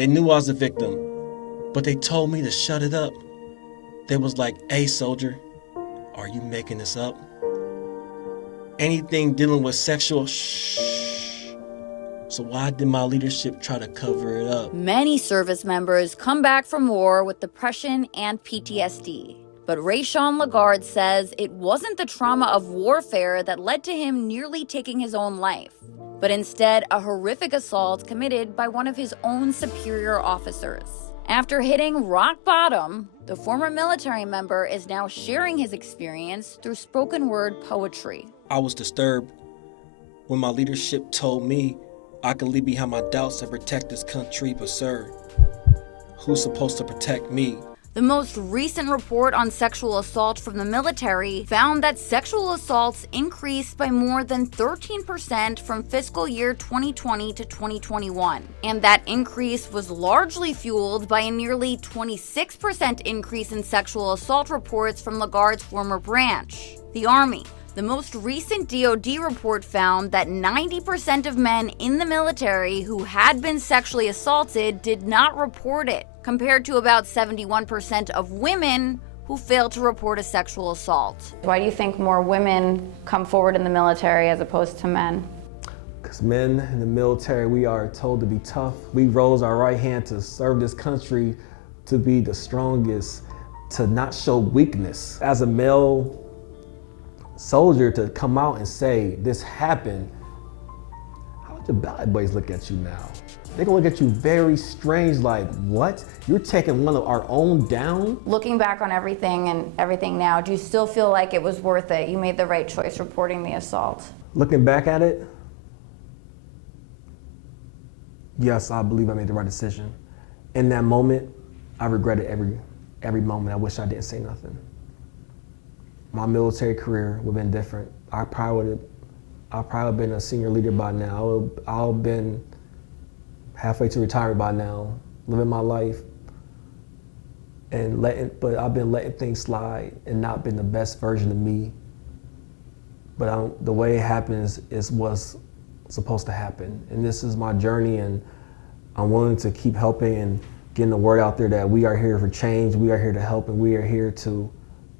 They knew I was a victim, but they told me to shut it up. They was like, "Hey, soldier, are you making this up? Anything dealing with sexual, shh." So why did my leadership try to cover it up? Many service members come back from war with depression and PTSD. But Rayshawn Lagarde says it wasn't the trauma of warfare that led to him nearly taking his own life, but instead a horrific assault committed by one of his own superior officers. After hitting rock bottom, the former military member is now sharing his experience through spoken word poetry. I was disturbed when my leadership told me I could leave behind my doubts and protect this country, but sir, who's supposed to protect me? The most recent report on sexual assault from the military found that sexual assaults increased by more than 13% from fiscal year 2020 to 2021. And that increase was largely fueled by a nearly 26% increase in sexual assault reports from Lagarde's former branch, the Army. The most recent DoD report found that 90% of men in the military who had been sexually assaulted did not report it, compared to about 71% of women who failed to report a sexual assault. Why do you think more women come forward in the military as opposed to men? Because men in the military, we are told to be tough. We rose our right hand to serve this country, to be the strongest, to not show weakness. As a male soldier, to come out and say, this happened, how would the bad boys look at you now? They're gonna look at you very strange, like, what? You're taking one of our own down? Looking back on everything and everything now, do you still feel like it was worth it? You made the right choice reporting the assault? Looking back at it, yes, I believe I made the right decision. In that moment, I regretted every moment. I wish I didn't say nothing. My military career would have been different. I'd probably been a senior leader by now. I'll been halfway to retirement by now, living my life, but I've been letting things slide and not been the best version of me. But the way it happens is what's supposed to happen. And this is my journey, and I'm willing to keep helping and getting the word out there that we are here for change, we are here to help, and we are here to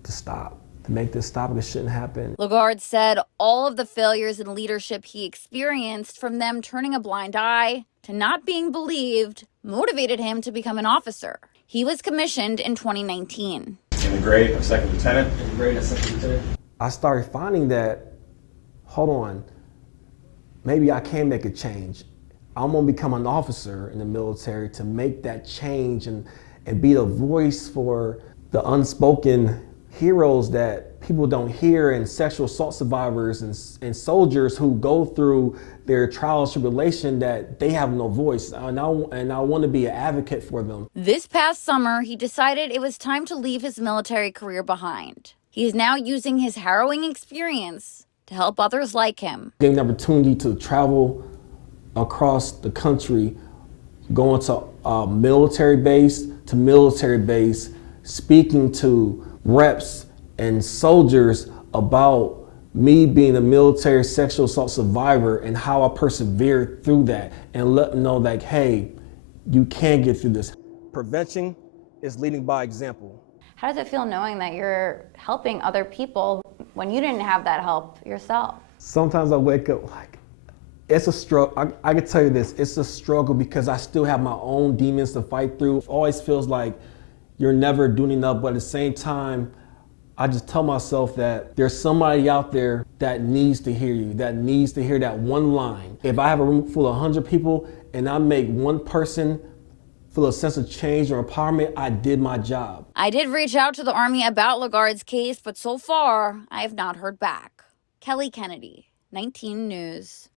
stop. To make this stop, it shouldn't happen. Lagarde said all of the failures in leadership he experienced, from them turning a blind eye to not being believed, motivated him to become an officer. He was commissioned in 2019. In the grade of second lieutenant. I started finding that, hold on, maybe I can make a change. I'm gonna become an officer in the military to make that change and be the voice for the unspoken heroes that people don't hear, and sexual assault survivors and soldiers who go through their trials and tribulation that they have no voice. And I want to be an advocate for them. This past summer, he decided it was time to leave his military career behind. He is now using his harrowing experience to help others like him. Getting the opportunity to travel across the country, going to military base to military base, speaking to reps and soldiers about me being a military sexual assault survivor and how I persevered through that, and let them know, like, hey, you can get through this. Prevention is leading by example. How does it feel knowing that you're helping other people when you didn't have that help yourself? Sometimes I wake up like, it's a struggle. I can tell you this, it's a struggle because I still have my own demons to fight through. It always feels like you're never doing enough, but at the same time, I just tell myself that there's somebody out there that needs to hear you, that needs to hear that one line. If I have a room full of 100 people and I make one person feel a sense of change or empowerment, I did my job. I did reach out to the Army about Lagarde's case, but so far, I have not heard back. Kelly Kennedy, 19 News.